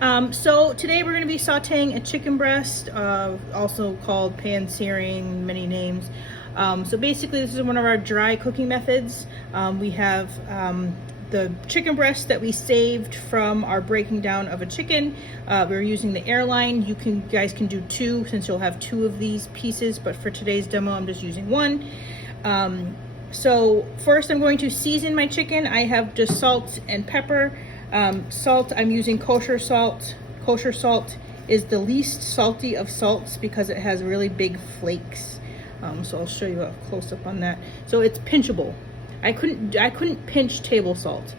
So today we're going to be sauteing a chicken breast, also called pan searing, many names. So basically this is one of our dry cooking methods. We have the chicken breast that we saved from our breaking down of a chicken. We're using the airline. You guys can do two, since you'll have two of these pieces, but for today's demo I'm just using one. So first I'm going to season my chicken. I have just salt and pepper. Salt, I'm using kosher salt. Kosher salt is the least salty of salts because it has really big flakes. So I'll show you a close-up on that. So it's pinchable. I couldn't pinch table salt.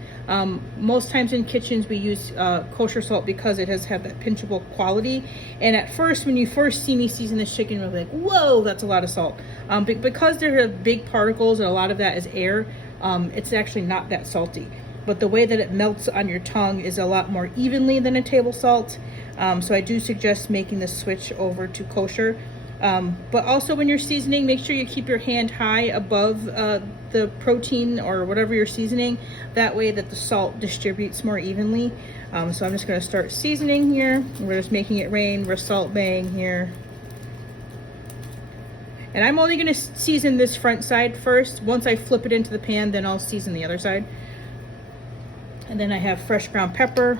Most times in kitchens we use kosher salt because it has had that pinchable quality. And at first, when you first see me season this chicken, you'll be like, whoa, that's a lot of salt. Because there are big particles and a lot of that is air, it's actually not that salty. But the way that it melts on your tongue is a lot more evenly than a table salt. So I do suggest making the switch over to kosher. But also when you're seasoning, make sure you keep your hand high above the protein or whatever you're seasoning. That way that the salt distributes more evenly. So I'm just going to start seasoning here. We're just making it rain. We're salt baying here. And I'm only going to season this front side first. Once I flip it into the pan, then I'll season the other side. And then I have fresh ground pepper.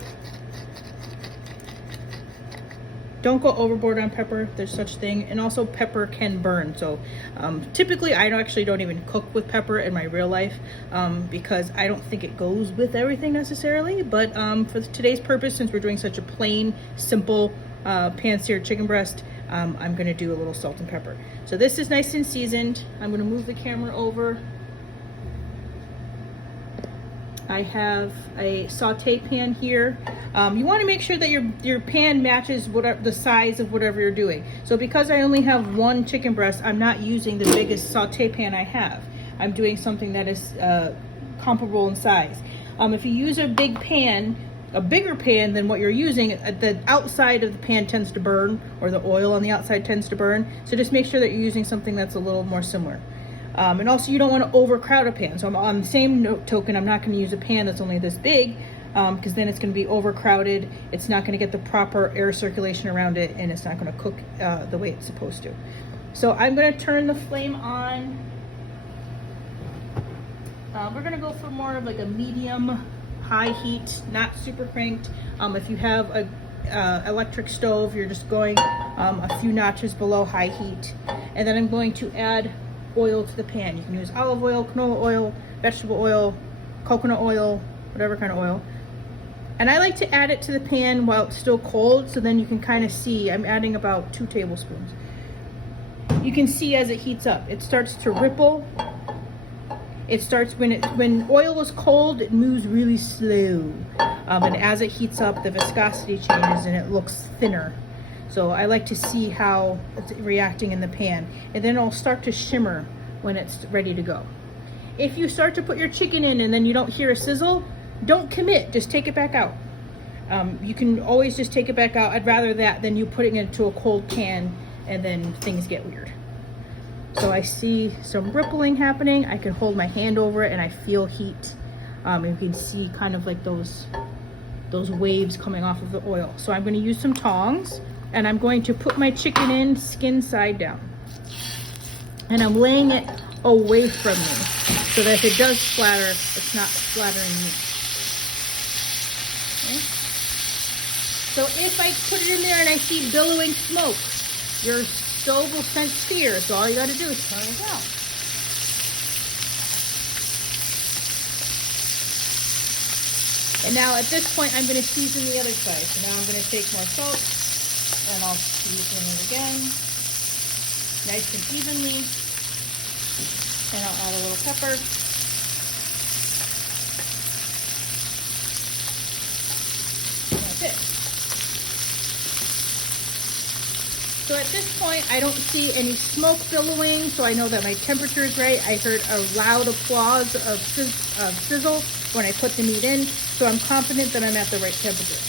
Don't go overboard on pepper, there's such thing. And also pepper can burn. So typically I actually don't even cook with pepper in my real life because I don't think it goes with everything necessarily. But for today's purpose, since we're doing such a plain, simple pan-seared chicken breast, I'm gonna do a little salt and pepper. So this is nice and seasoned. I'm gonna move the camera over. I have a saute pan here. You want to make sure that your pan matches whatever the size of whatever you're doing. So because I only have one chicken breast, I'm not using the biggest saute pan I have. I'm doing something that is comparable in size. If you use a big pan, a bigger pan than what you're using, the outside of the pan tends to burn, or the oil on the outside tends to burn. So just make sure that you're using something that's a little more similar. And also you don't want to overcrowd a pan. So on the same token, I'm not going to use a pan that's only this big because then it's going to be overcrowded. It's not going to get the proper air circulation around it, and it's not going to cook the way it's supposed to. So I'm going to turn the flame on. We're going to go for more of like a medium high heat, not super cranked. If you have a electric stove, you're just going a few notches below high heat. And then I'm going to add oil to the pan. You can use olive oil, canola oil, vegetable oil, coconut oil, whatever kind of oil. And I like to add it to the pan while it's still cold, so then you can kind of see. I'm adding about 2 tablespoons. You can see as it heats up, it starts to ripple. It starts when oil is cold, it moves really slow. And as it heats up, the viscosity changes and it looks thinner. So I like to see how it's reacting in the pan. And then it'll start to shimmer when it's ready to go. If you start to put your chicken in and then you don't hear a sizzle, don't commit, just take it back out. You can always just take it back out. I'd rather that than you putting it into a cold pan and then things get weird. So I see some rippling happening. I can hold my hand over it and I feel heat. You can see kind of like those waves coming off of the oil. So I'm going to use some tongs. And I'm going to put my chicken in skin side down. And I'm laying it away from me so that if it does splatter, it's not splattering me. Okay. So if I put it in there and I see billowing smoke, your stove will sense fear. So all you got to do is turn it down. And now at this point, I'm going to season the other side. So now I'm going to take more salt. And I'll season it again, nice and evenly. And I'll add a little pepper. And that's it. So at this point, I don't see any smoke billowing, so I know that my temperature is right. I heard a loud applause of sizzle when I put the meat in, so I'm confident that I'm at the right temperature.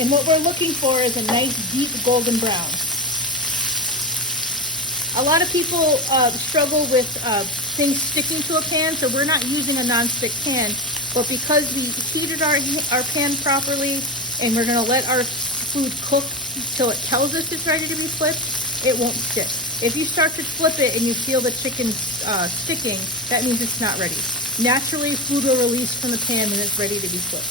And what we're looking for is a nice deep golden brown. A lot of people struggle with things sticking to a pan, so we're not using a non-stick pan. But because we heated our pan properly, and we're gonna let our food cook till it tells us it's ready to be flipped. It won't stick. If you start to flip it and you feel the chicken sticking, that means it's not ready. Naturally, food will release from the pan when it's ready to be flipped.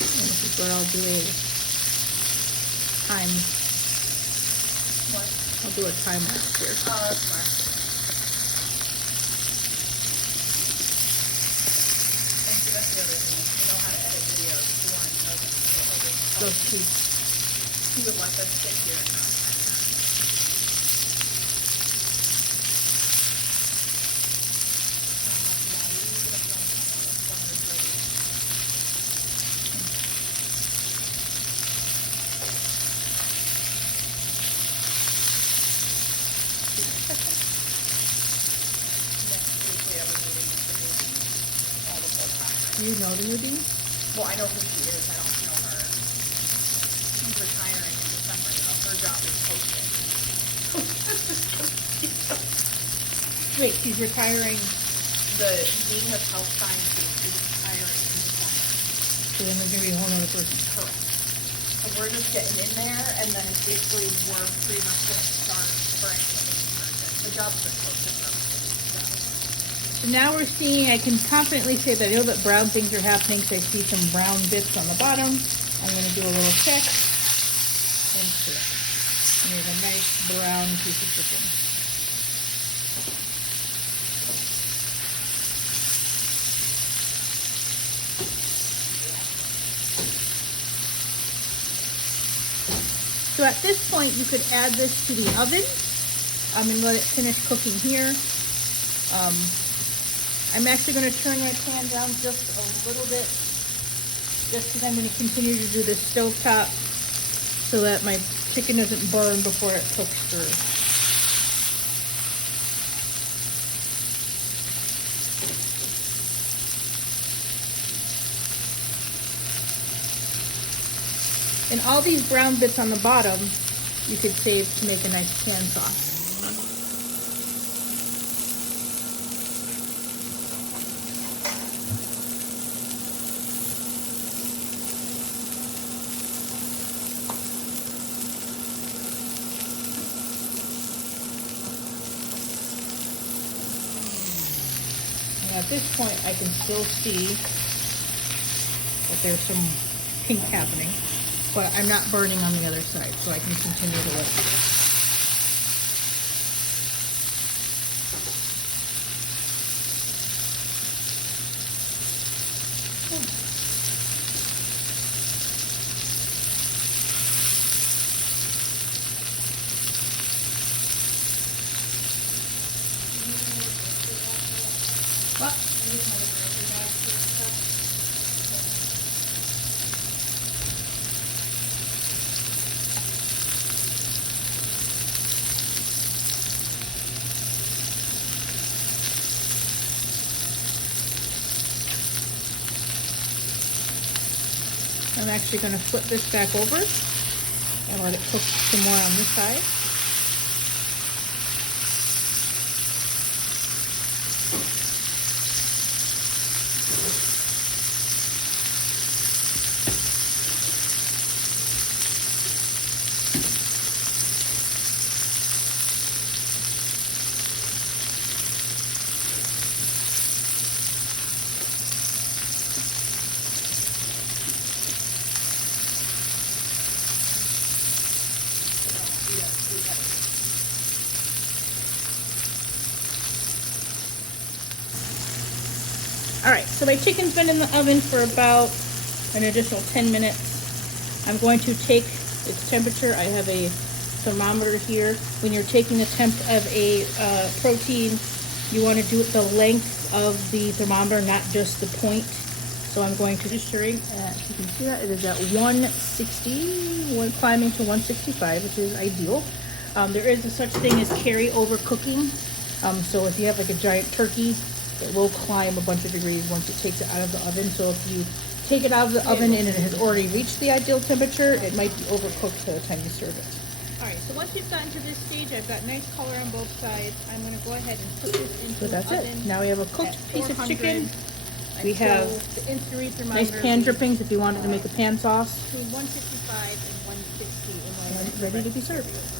And this is where I'll do a time. What? I'll do a time lapse here. Oh, that's fine. And see, that's the other thing. You know how to edit videos. Lauren doesn't. So Those two. he would like us to sit here and not time that. Do you know the movie? Well, I know who she is. I don't know her. She's retiring in December though. Her job is hosting. Wait, she's retiring. The Dean of Health Sciences is retiring in December. So then there's gonna be a whole other person. Correct. So we're just getting in there, and then it's basically we're pretty much going to start spraying the main person. The job's been posted for everybody. So now we're seeing, I can confidently say that I know that brown things are happening because I see some brown bits on the bottom. I'm going to do a little check and flip. And we have a nice brown piece of chicken. So at this point, you could add this to the oven and let it finish cooking here. I'm actually going to turn my pan down just a little bit, just because I'm going to continue to do this stovetop so that my chicken doesn't burn before it cooks through. And all these brown bits on the bottom, you could save to make a nice pan sauce. And at this point, I can still see that there's some pink happening. But I'm not burning on the other side, so I can continue to let it go. What? I'm actually going to flip this back over and let it cook some more on this side. Alright, so my chicken's been in the oven for about an additional 10 minutes. I'm going to take its temperature. I have a thermometer here. When you're taking the temp of a protein, you want to do it the length of the thermometer, not just the point. So I'm going to registering, if you can see that, it is at 160, climbing to 165, which is ideal. There is a such thing as carry over cooking. So if you have like a giant turkey, it will climb a bunch of degrees once it takes it out of the oven. So if you take it out of the oven and it has already reached the ideal temperature, it might be overcooked by the time you serve it. Alright, so once we've gotten to this stage, I've got nice color on both sides. I'm going to go ahead and put this into So that's the it. oven. Now we have a cooked at piece of 400. chicken. I We have told the infrared thermometer Nice pan be drippings if you wanted to make a pan sauce. between 155 and 160 in my And ready to be served.